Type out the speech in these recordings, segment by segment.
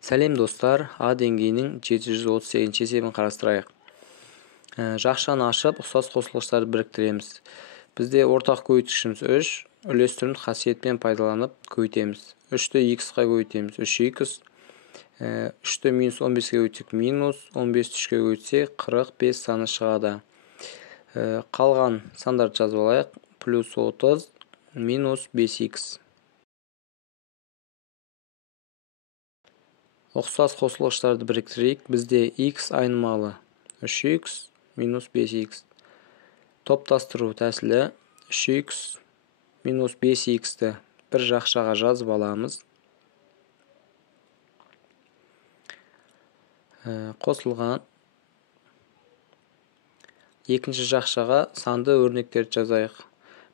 Сәлем достар, А деңгейінің 738 есебін қарастырайық. Жақшаны ашып, ұқсас қосылғыштарды біріктіреміз. Бізде ортақ көйткішіміз 3, үлестірімді қасиетпен пайдаланып көйтеміз. 3-ті x-қа көйтеміз, 3x. 3-ті минус 15-ке көйтсек, минус 15 3-ке көйтсек, 45 саны шығады. Қалған сандарды жазып алайық. Плюс 30, минус 5x. Ұқсас қосылғыштарды біріктірейік. Бізде x айнымалы 3x минус 5x. Топтастыру тәсілі 3x минус 5x-ті бір жақшаға жазып аламыз. Қосылған екінші жақшаға санды өрнектерді жазайық.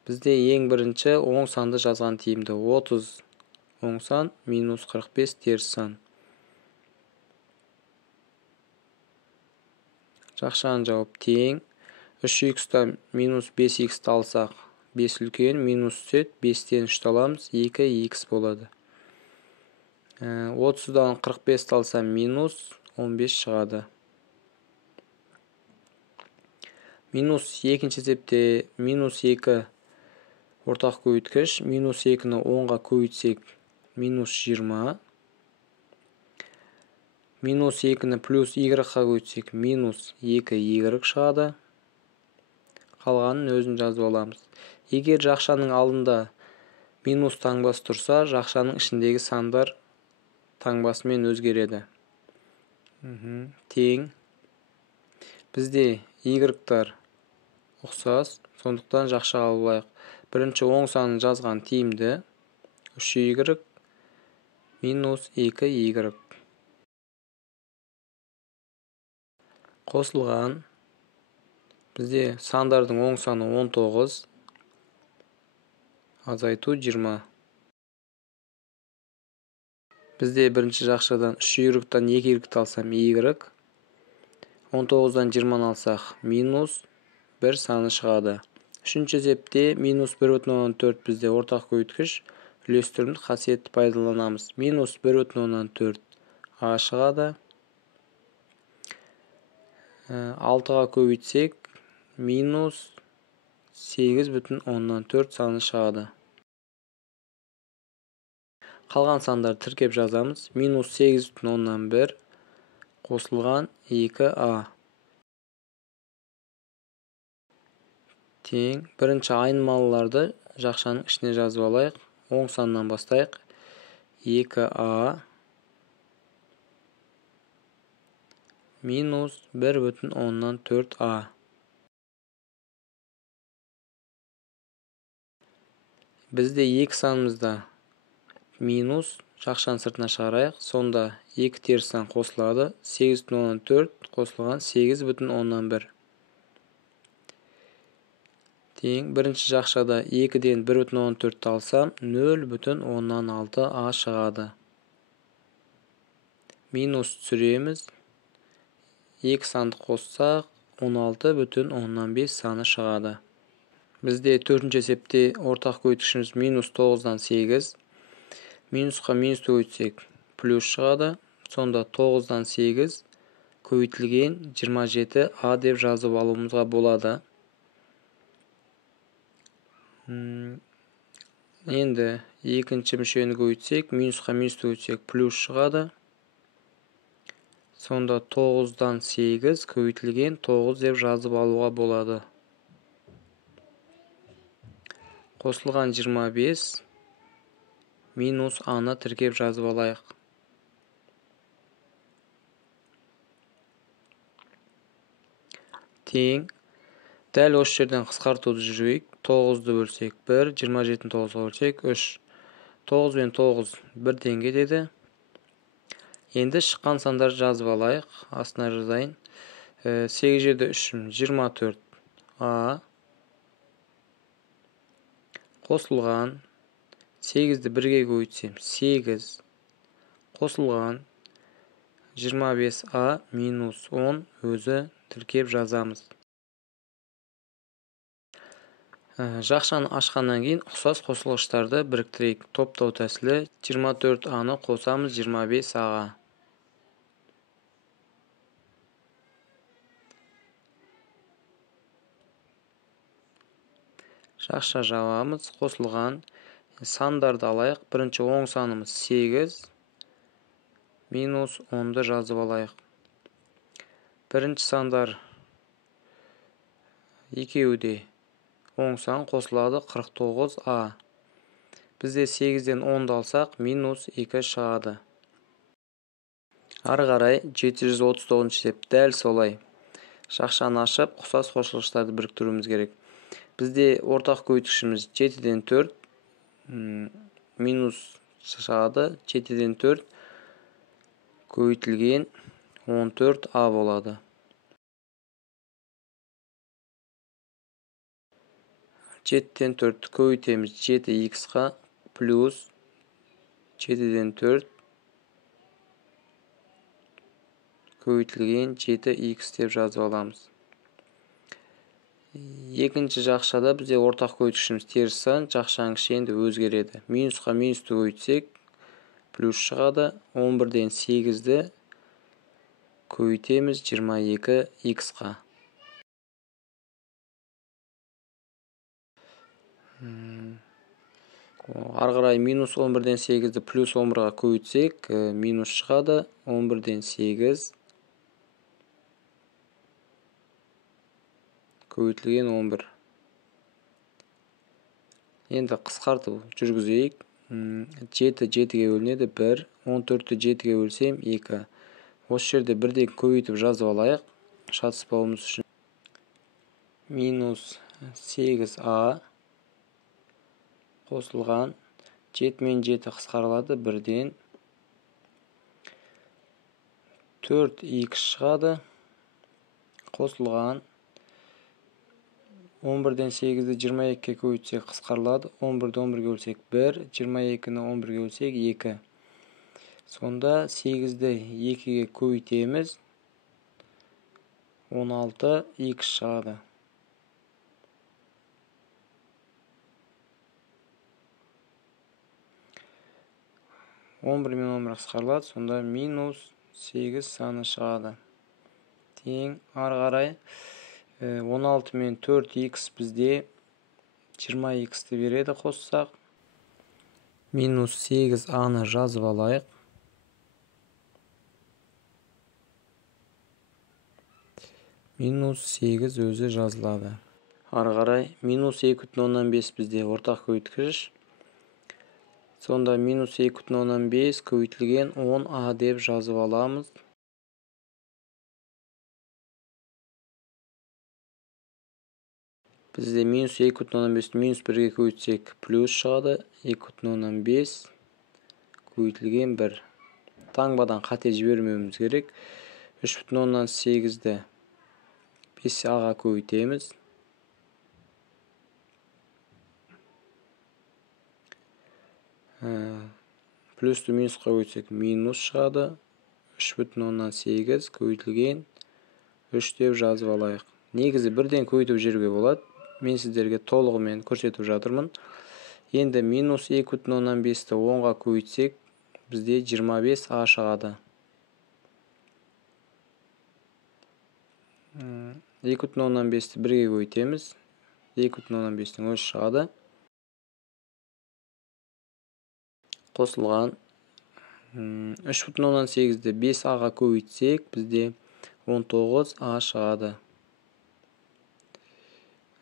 Бізде ең бірінші оң санды жазған тиімді. 30 оң сан минус 45 теріс сан. Жақшаның жауап тең. 3x-тан минус 5x-ті алсақ, 5 үлкен, минус түсет, 5-тен 3-ті аламыз, 2x болады. 30-дан 45-ті алсам, минус 15 шығады. Минус екінші есепте минус 2 ортақ көйткіш, минус 2-ні 10-ға көйтсек, минус 20. Минус 2-ні плюс y-ға көйтсек, минус 2y шығады. Қалғанын өзін жазып аламыз. Егер жақшаның алдында минус таңбасы тұрса, жақшаның ішіндегі сандар таңбасымен өзгереді. Тең. Бізде y-тар ұқсас, сондықтан жақшаға алайық. Бірінші оң санын жазған тиімді 3y минус 2y. Қосылған. Бізде сандардың оң саны 19, азайту 20. Бізде бірінші жақшадан 3y-тан 2y-ті алсам y, 19-дан 20-ны алсақ минус 1 саны шығады. Үшінші есепте минус 1,4 бізде ортақ көйткіш, үлестірімді қасиетті пайдаланамыз. Минус 1,4 а шығады. 6-ға көбейтсек, минус 8,4 саны шығады. Қалған сандарды тіркеп жазамыз. Минус 8,1 қосылған 2а. Тең. Бірінші айнымалыларды жақшаның ішіне жазып алайық. Оң саннан бастайық. 2а минус 1,4а. Бізде 2 санымызда минус, жақшаның сыртына шығарайық. Сонда 2 теріс сан қосылады. 8,4 қосылған 8,1. Тең. Бірінші жақшада 2-ден 1,4 алсам, 0,6а шығады. Минус түсіреміз. 2 санды қоссақ, 16,5 саны шығады. Бізде төртінші есепте ортақ көйткішіміз минус 9-дан 8. Минусқа минусты көйтсек, плюс шығады. Сонда 9-дан 8 көйтілген 27а деп жазып алуымызға болады. Енді екінші мүшені көйтсек, минусқа минусты көйтсек, плюс шығады. Сонда 9-дан 8 көйтілген 9 деп жазып алуға болады. Қосылған 25 минус аны тіркеп жазып алайық. Тең. Дәл осы жерден қысқартуды жүрейік. 9-ды бөлсек 1, 27-ні 9-ға бөлсек 3. 9 мен 9 бір теңге деді. Енді шыққан сандар жазып алайық. Астына жазайын. 8 жерде 3, 24 а. Қосылған. 8-ді 1-ге көйтсем 8. Қосылған. 25а минус 10 өзі тіркеп жазамыз. Жақшаны ашқаннан кейін ұқсас қосылғыштарды біріктірейік. Топтау тәсілі 24аны қосамыз 25аға. Жақша жабамыз. Қосылған сандарды алайық. Бірінші оң санымыз 8 минус 10-ды жазып алайық. Бірінші сандар екеуі де оң сан қосылады, 49а. Бізде 8-ден 10-ды алсақ, минус 2 шығады. Ары қарай 739 есеп дәл солай. Жақшаны ашып, ұқсас қосылғыштарды біріктіруіміз керек. Бізде ортақ көйткішіміз 7-ден 4 минус шығады. 7-ден 4 көйтілген 14а болады. 7-ден 4 көйтеміз 7х плюс 7-ден 4 көйтілген 7х деп жазып аламыз. Екінші жақшада бізде ортақ көйткішіміз теріс сан, жақшаның шенді өзгереді. Минусқа минусты көйтсек, плюс шығады. 11-ден 8-ді көйтеміз 22х-қа. Ары қарай минус 11-ден 8-ді плюс 11-ға көйтсек, минус шығады. 11-ден 8 көйтілген 11. Енді қысқартып жүргізейік. 7 7-ге бөлінеді 1, 14-ті 7-ге бөлсем 2. Осы жерде бірден көбейтіп жазып алайық, шатыспауымыз үшін. Минус 8а қосылған 7 мен 7 қысқарылады 1-ден 4х шығады. Қосылған 11-ден 8-ді 22-ге көйтсек қысқарылады. 11-ді 11-ге бөлсек 1, 22-ні 11-ге бөлсек 2. Сонда 8-ді 2-ге көйтеміз 16х шығады. 11 мен 11 қысқарылады. Сонда минус 8 саны шығады. Тең ары қарай 16 мен 4х бізде 20х-ті береді қоссақ. Минус 8а-ны жазып алайық. Минус 8 өзі жазылады. Ары қарай минус 2,5 бізде ортақ көйткіш. Сонда минус 2,5 көйтілген 10а деп жазып аламыз. Бізде минус 2,5 минус 1-ге көйтсек плюс шығады. 2,5 көйтілген 1. Таңбадан қате жібермеуіміз керек. 3,8-ді 5а-ға көйтеміз. Плюсті минусқа көйтсек минус шығады. 3,8 көйтілген 3 деп жазып алайық. Негізі бірден көйтіп жүруге болады. Мен сіздерге толығымен көрсетіп жатырмын. Енді минус 2,5-ті 10-ға көйтсек, бізде 25а шығады. 2,5-ті 1-ге көйтеміз. 2,5-тің өзі шығады. Қосылған 3,8-ді 5а-ға көйтсек, бізде 19а шығады.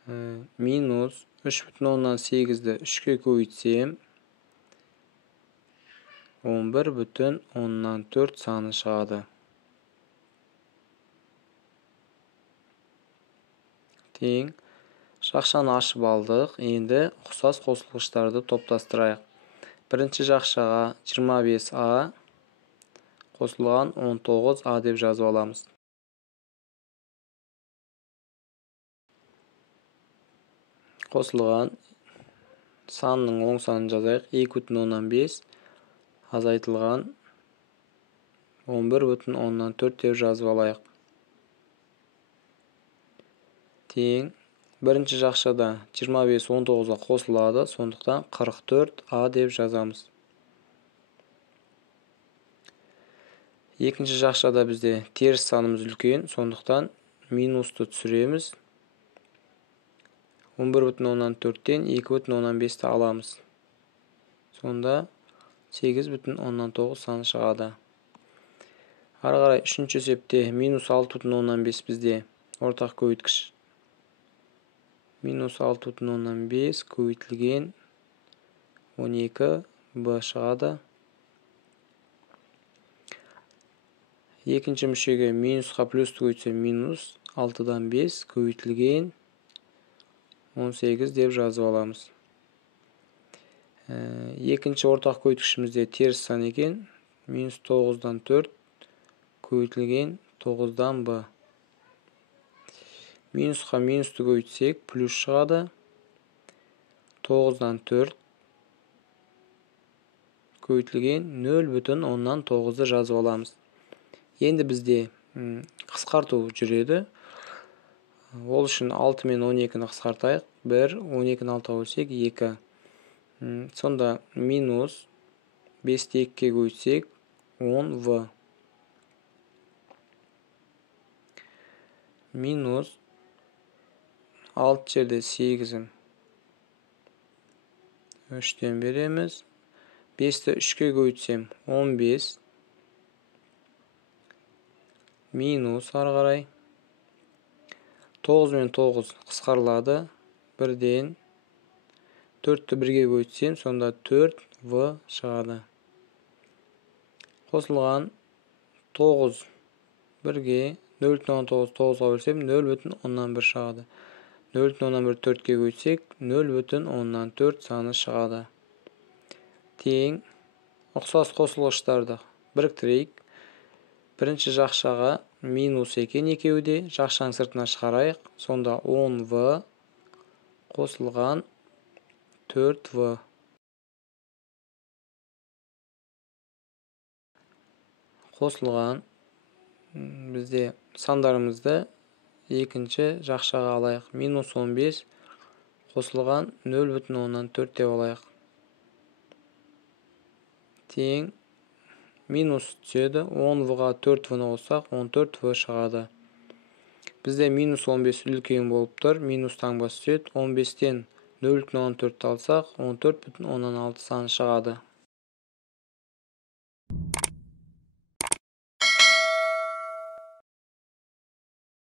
Минус 3,8-ді 3-ге көйтсем 11,4 саны шығады. Тең жақшаны ашып алдық. Енді ұқсас қосылғыштарды топтастырайық. Бірінші жақшаға 25а қосылған 19а деп жазып аламыз. Қосылған санның оң санын жазайық. 2,5 азайтылған 11,4 деп жазып алайық. Тең бірінші жақшада 25 19-ға қосылады, сондықтан 44а деп жазамыз. Екінші жақшада бізде теріс санымыз үлкен, сондықтан минусты түсіреміз. 11,4'тен 2,5'ті аламыз. Сонда 8,9 саны шығады. Ары қарай үшінші есепте минус 6,5 бізде ортақ көбейткіш. Минус 6,5 көбейтілген 12 b шығады. Екінші мүшеге минусқа плюсті көбейтсе минус 6-дан 5 көбейтілген 18 деп жазып аламыз. Екінші ортақ көбейткішімізде теріс сан екен. Минус 9-дан 4 көбейтілген 9-дан b. Минусқа минусты көбейтсек плюс шығады. 9-дан 4 көбейтілген 0,9'ды жазып аламыз. Енді бізде қысқарту жүреді. Ол үшін 6 мен 12-ні қысқартайық. 1, 12-ні 6-ға бөлсек 2. Сонда минус 5-ті 2-ге көбейтсек 10v. Минус 6 жерде 8'ім 3-тен береміз. 5-ті 3-ке көбейтсем 15. Минус ары қарай 9 мен 9 қысқарылады. 1-ден 4-ті 1-ге көбейтсем, сонда 4v шығады. Қосылған 9 1-ге 0,9 9-ға бөлсем 0,1 шығады. 0,1 4-ке көбейтсек 0,4 саны шығады. Тең ұқсас қосылғыштарды біріктірейік. Бірінші жақшаға минус екен екеуі де, жақшаның сыртына шығарайық. Сонда 10v қосылған 4v. Қосылған бізде сандарымызды екінші жақшаға алайық. Минус 15 қосылған 0,4 деп алайық. Тең минус түседі. 10v-ға 4v-ны қоссақ 14v шығады. Бізде минус 15 үлкен болып тұр. Минус таңбасы түседі. 15-тен 0,14 алсақ 14,6 саны шығады.